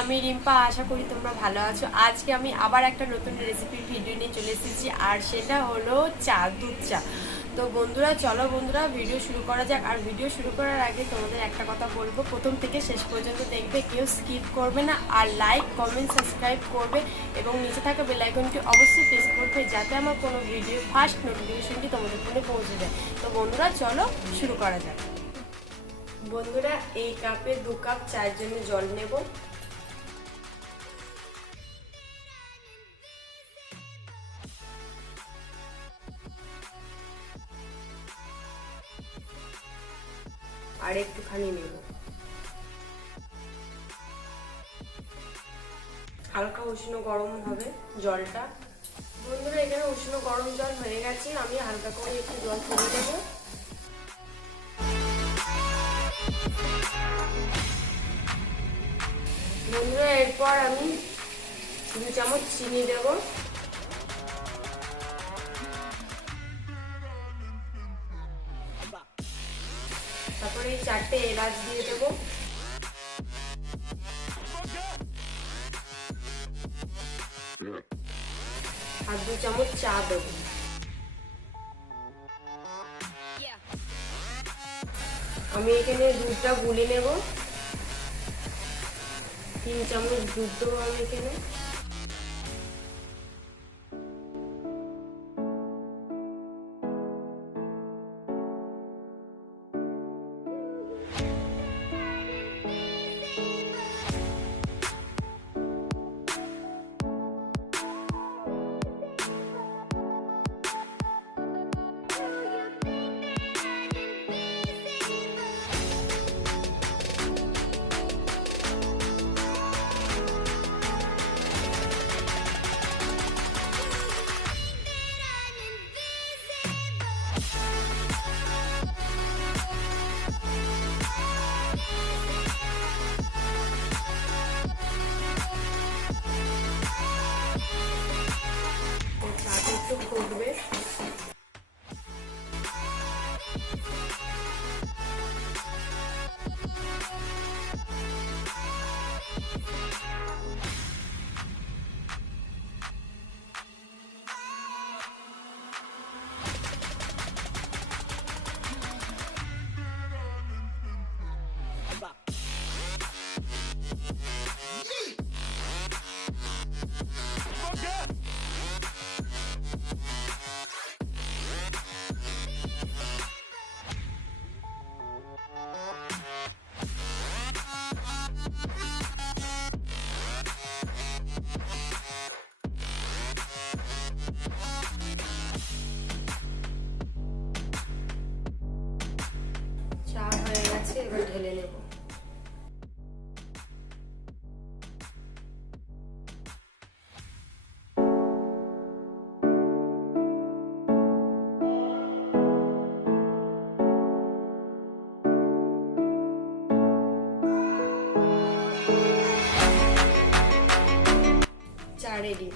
আমি রিম্পা, আশা করি তোমরা ভালো আছো। আজকে আমি আবার একটা নতুন রেসিপির ভিডিও নিয়ে চলে এসেছি, আর সেটা হলো দুধ চা। তো বন্ধুরা চলো ভিডিও শুরু করা যাক। আর ভিডিও শুরু করার আগে তোমাদের একটা কথা বলবো, প্রথম থেকে শেষ পর্যন্ত দেখবে, কেউ স্কিপ করবে না। আর লাইক কমেন্ট সাবস্ক্রাইব করবে এবং নিচে থাকা বেল আইকনটি অবশ্যই প্রেস করবে, যাতে আমার কোনো ভিডিও ফার্স্ট নোটিফিকেশনটি তোমাদের ফোনে পৌঁছে যায়। তো বন্ধুরা চলো শুরু করা যাক। বন্ধুরা এই কাপে 2 কাপ চায়ের জন্য জল নেব। আর একটুখানি নেব, হালকা উষ্ণ গরম হবে জলটা। বন্ধুরা এখানে উষ্ণ গরম জল হয়ে গেছে, আমি হালকা করে একটু জল ফেলে দেব। বন্ধুরা এরপর আমি 2 চামচ চিনি দেব, তারপরে এই 4টে এলাচ দিয়ে দেব, আর 2 চামচ চা দেব। আমি এখানে দুধটা গুলে নেব, 3 চামচ দুধ দেবো আমি এখানে। একটু ফুটবে, চা হয়ে গেছে, এবার ঢেলে নেব। চা রেডি।